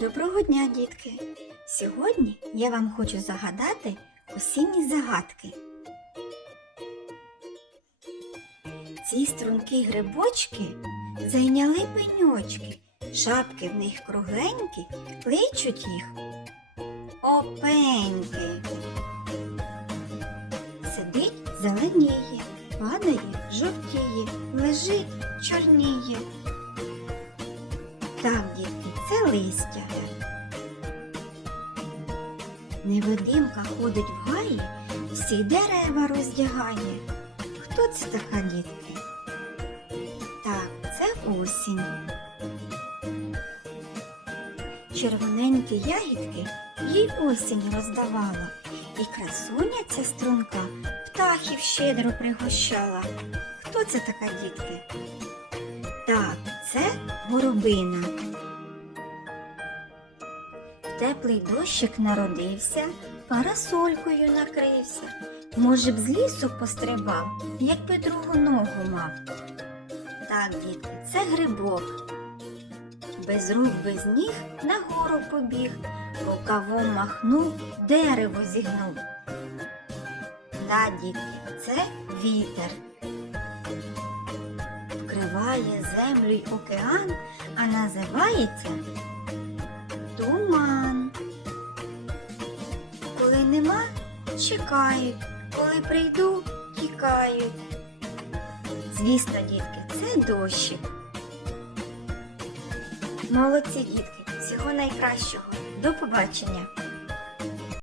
Доброго дня, дітки! Сьогодні я вам хочу загадати осінні загадки. Ці стрункі грибочки зайняли пеньочки, шапки в них кругленькі, кличуть їх опеньки. Сидить, зеленіє, падає, жовтіє, лежить, чорніє. Так, дітки, це листя. Невидимка ходить в гаї, всі дерева роздягає. Хто це така, дітки? Так, це осінь. Червоненькі ягідки їй осінь роздавала, і красуня ця струнка птахів щедро пригощала. Хто це така, дітки? Так, це горобина. В теплий дощик народився, парасолькою накрився. Може б з лісу пострибав, якби другу ногу мав. Так, дітки, це грибок. Без рук, без ніг нагору побіг, рукавом махнув, дерево зігнув. Да, дітки, це вітер землю й океан, а називається туман. Коли нема, чекають, коли прийду, тікають. Звісно, дітки, це дощик. Молодці, дітки, всього найкращого. До побачення!